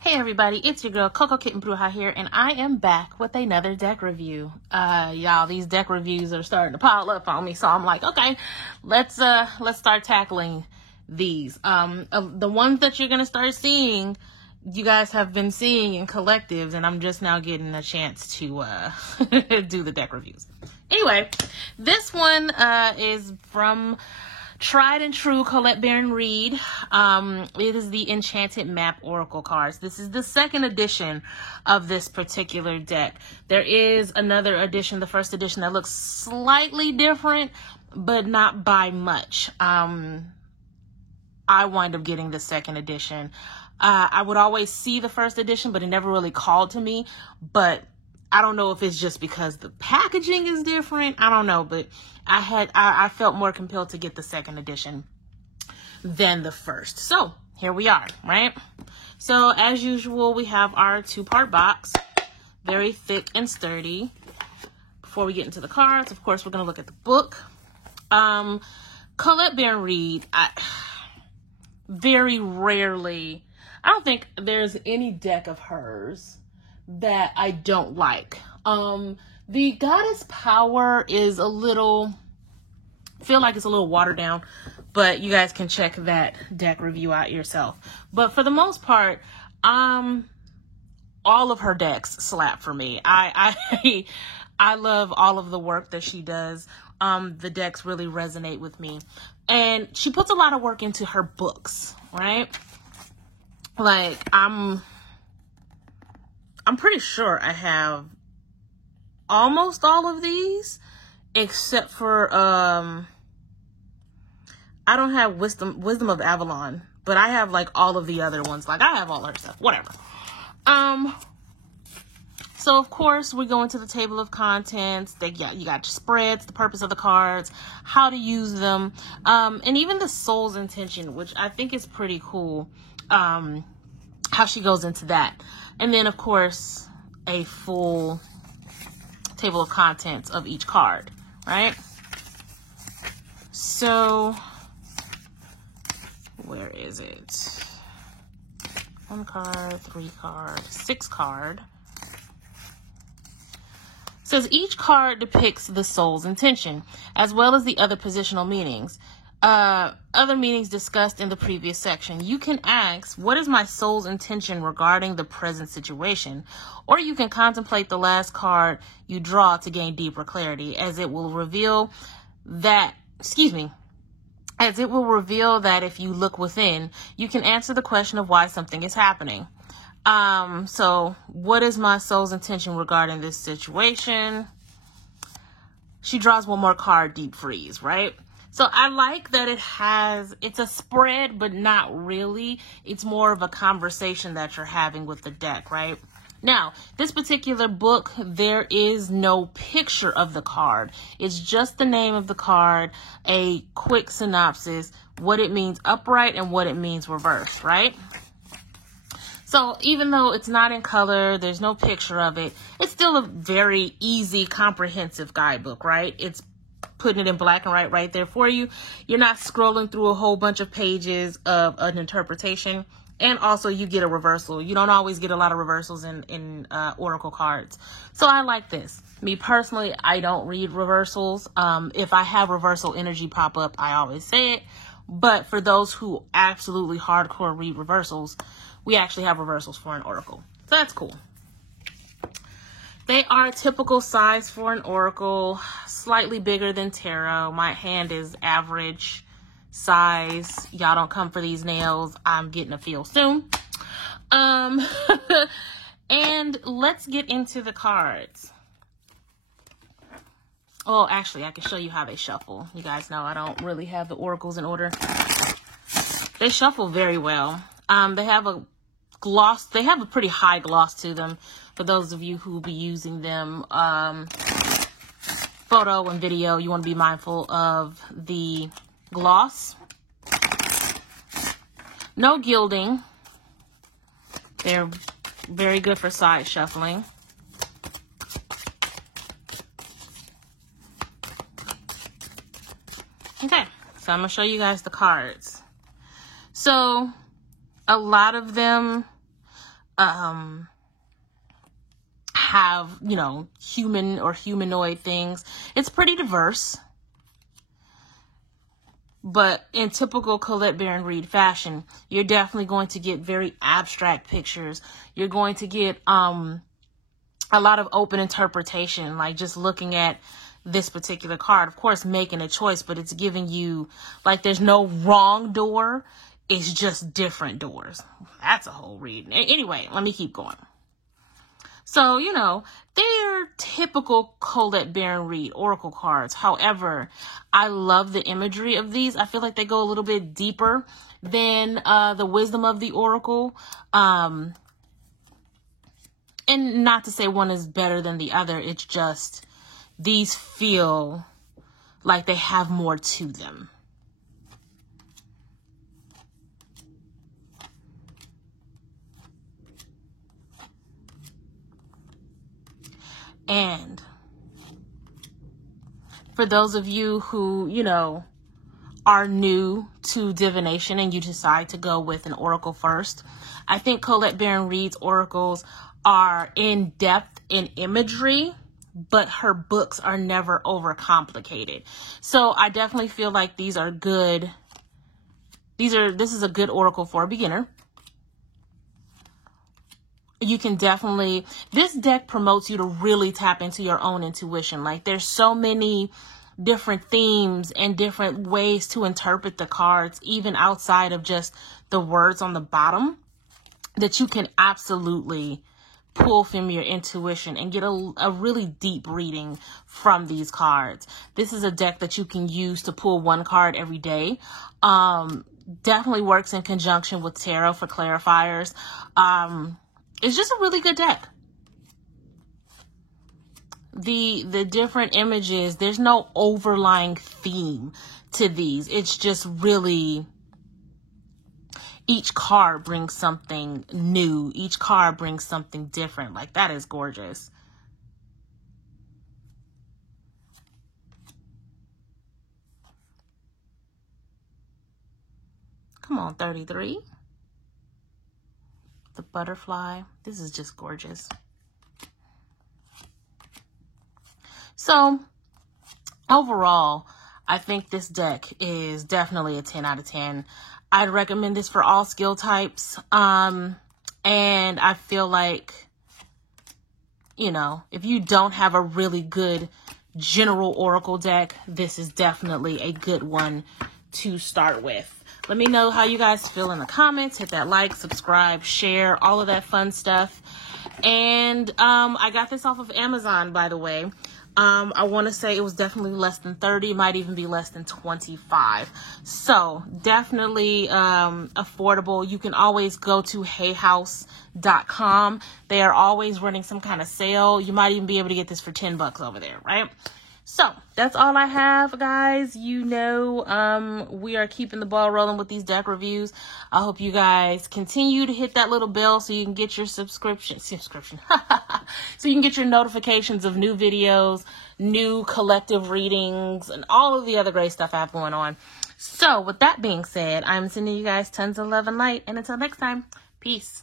Hey everybody, it's your girl Coco Kitten Bruja here, and I am back with another deck review. Y'all, these deck reviews are starting to pile up on me, so I'm like, okay, let's start tackling these. The ones that you're gonna start seeing, you guys have been seeing in collectives, and I'm just now getting a chance to do the deck reviews. Anyway, this one is from Tried and True Colette Baron-Reid. It is the Enchanted Map Oracle cards. This is the second edition of this particular deck. There is another edition, the first edition, that looks slightly different, but not by much. I wind up getting the second edition. I would always see the first edition, but it never really called to me. But I don't know if it's just because the packaging is different. I don't know, but I felt more compelled to get the second edition than the first. So here we are, right? So as usual, we have our two-part box, very thick and sturdy. Before we get into the cards, of course, we're going to look at the book. Colette Baron-Reid, very rarely, I don't think there's any deck of hers that I don't like. The Goddess Power is feel like it's a little watered down, but you guys can check that deck review out yourself. But for the most part, all of her decks slap for me. I love all of the work that she does. The decks really resonate with me. And she puts a lot of work into her books, right? Like, I'm pretty sure I have almost all of these, except for, I don't have Wisdom of Avalon, but I have like all of the other ones. Like, I have all her stuff, whatever. So of course we go into the table of contents. You got your spreads, the purpose of the cards, how to use them, and even the soul's intention, which I think is pretty cool. How she goes into that. And then, of course, a full table of contents of each card, right? So, where is it? 1 card, 3 card, 6 card. Says each card depicts the soul's intention, as well as the other positional meanings. Other meanings discussed in the previous section. You can ask, what is my soul's intention regarding the present situation? Or you can contemplate the last card you draw to gain deeper clarity, as it will reveal that, if you look within, you can answer the question of why something is happening. So what is my soul's intention regarding this situation? She draws one more card, Deep Freeze, right? So I like that it's a spread, but not really. It's more of a conversation that you're having with the deck, right? Now, this particular book, there is no picture of the card. It's just the name of the card, a quick synopsis, what it means upright and what it means reversed, right? So even though it's not in color, there's no picture of it, it's still a very easy, comprehensive guidebook, right? It's putting it in black and white right there for you. You're not scrolling through a whole bunch of pages of an interpretation. And also you get a reversal. You don't always get a lot of reversals in Oracle cards. So I like this. Me personally, I don't read reversals. If I have reversal energy pop up, I always say it. But for those who absolutely hardcore read reversals, we actually have reversals for an Oracle. So that's cool. They are a typical size for an Oracle, slightly bigger than tarot. My hand is average size. Y'all don't come for these nails. I'm getting a feel soon. And let's get into the cards. Oh, actually, I can show you how they shuffle. You guys know I don't really have the oracles in order. They shuffle very well. They have a gloss. They have a pretty high gloss to them. For those of you who will be using them, photo and video, you want to be mindful of the gloss. No gilding. They're very good for side shuffling. Okay, so I'm going to show you guys the cards. So a lot of them have, you know, human or humanoid things. It's pretty diverse. But in typical Colette Baron-Reid fashion, you're definitely going to get very abstract pictures. You're going to get a lot of open interpretation, like just looking at this particular card. Of course, making a choice, but it's giving you, like, there's no wrong door. It's just different doors. That's a whole read. Anyway, let me keep going. So, you know, they're typical Colette Baron-Reid Oracle cards. However, I love the imagery of these. I feel like they go a little bit deeper than the Wisdom of the Oracle. And not to say one is better than the other. It's just these feel like they have more to them. And for those of you who, you know, are new to divination and you decide to go with an oracle first, I think Colette Baron-Reid's oracles are in depth in imagery, but her books are never overcomplicated. So I definitely feel like these are good. This is a good oracle for a beginner. You can definitely, this deck promotes you to really tap into your own intuition. Like, there's so many different themes and different ways to interpret the cards, even outside of just the words on the bottom, that you can absolutely pull from your intuition and get a really deep reading from these cards. This is a deck that you can use to pull one card every day. Definitely works in conjunction with tarot for clarifiers. It's just a really good deck. The different images, there's no overlying theme to these. It's just really, each card brings something new. Each card brings something different. Like, that is gorgeous. Come on, 33. The butterfly. This is just gorgeous. So overall, I think this deck is definitely a 10 out of 10. I'd recommend this for all skill types. And I feel like, you know, if you don't have a really good general oracle deck, this is definitely a good one to start with. Let me know how you guys feel in the comments. Hit that like, subscribe, share, all of that fun stuff. And I got this off of Amazon, by the way. I want to say it was definitely less than 30, might even be less than 25. So definitely affordable. You can always go to hayhouse.com. They are always running some kind of sale. You might even be able to get this for 10 bucks over there, right? So that's all I have, guys. You know, we are keeping the ball rolling with these deck reviews. I hope you guys continue to hit that little bell so you can get your subscription. So you can get your notifications of new videos, new collective readings, and all of the other great stuff I have going on. So with that being said, I'm sending you guys tons of love and light. And until next time, peace.